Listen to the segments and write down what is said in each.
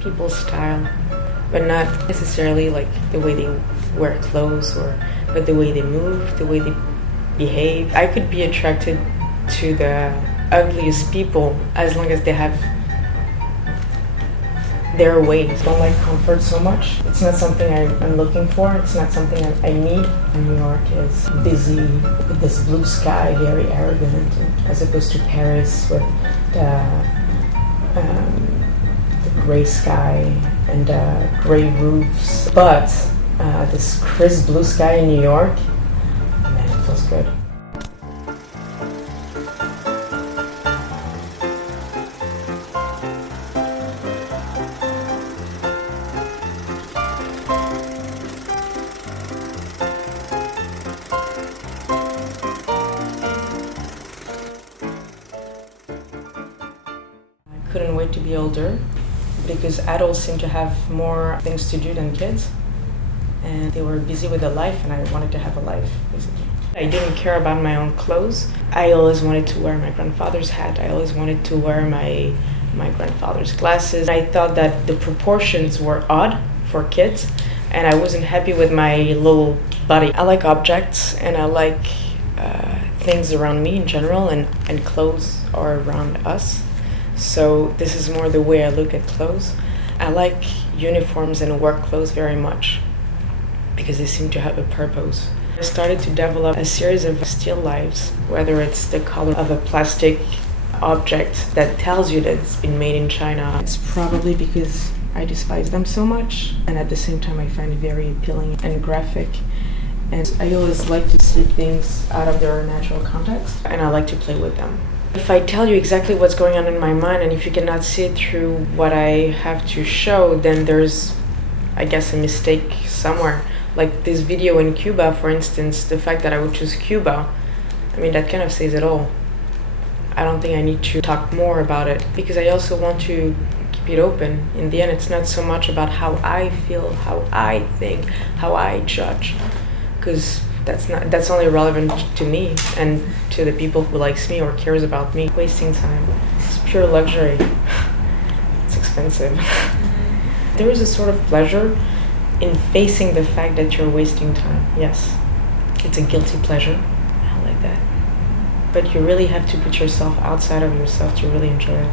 people's style, but not necessarily like the way they wear clothes but the way they move, the way they behave. I could be attracted to the ugliest people as long as they have their ways. I don't like comfort so much. It's not something I'm looking for. It's not something I need. New York is busy with this blue sky, very arrogant, as opposed to Paris with the gray sky and gray roofs. But this crisp blue sky in New York, man, it feels good. Couldn't wait to be older because adults seem to have more things to do than kids, and they were busy with their life, and I wanted to have a life, basically. I didn't care about my own clothes. I always wanted to wear my grandfather's hat. I always wanted to wear my grandfather's glasses. I thought that the proportions were odd for kids, and I wasn't happy with my little body. I like objects, and I like things around me in general, and clothes are around us. So this is more the way I look at clothes. I like uniforms and work clothes very much because they seem to have a purpose. I started to develop a series of still lifes, whether it's the color of a plastic object that tells you that it's been made in China. It's probably because I despise them so much, and at the same time I find it very appealing and graphic. And I always like to see things out of their natural context, and I like to play with them. If I tell you exactly what's going on in my mind, and if you cannot see it through what I have to show, then there's, I guess, a mistake somewhere. Like this video in Cuba, for instance, the fact that I would choose Cuba, I mean, that kind of says it all. I don't think I need to talk more about it, because I also want to keep it open. In the end, it's not so much about how I feel, how I think, how I judge, because that's only relevant to me and to the people who likes me or cares about me. Wasting time, it's pure luxury. It's expensive. There is a sort of pleasure in facing the fact that you're wasting time. Yes, it's a guilty pleasure. I like that. But you really have to put yourself outside of yourself to really enjoy it.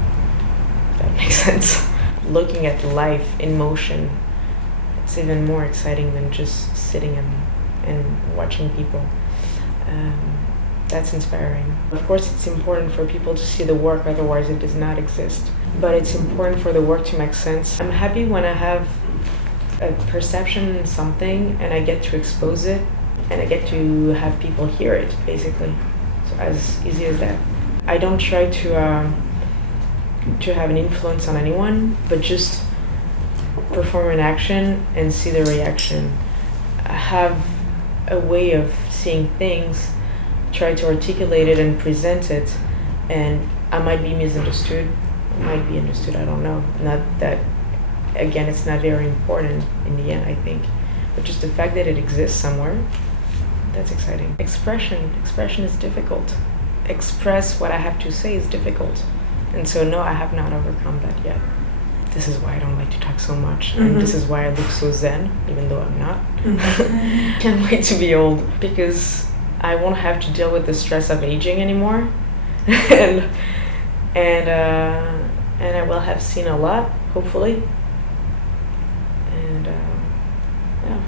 If that makes sense. Looking at life in motion, it's even more exciting than just sitting and watching people. That's inspiring. Of course, it's important for people to see the work, otherwise it does not exist. But it's important for the work to make sense. I'm happy when I have a perception in something and I get to expose it and I get to have people hear it, basically. So as easy as that. I don't try to have an influence on anyone, but just perform an action and see the reaction. I have a way of seeing things, try to articulate it and present it, and I might be misunderstood, I might be understood, I don't know. Not that, again, it's not very important in the end, I think, but just the fact that it exists somewhere, that's exciting. Expression is difficult. Express what I have to say is difficult, and so no, I have not overcome that yet. This is why I don't like to talk so much, and this is why I look so zen, even though I'm not. Can't wait to be old, because I won't have to deal with the stress of aging anymore, and I will have seen a lot, hopefully, and yeah.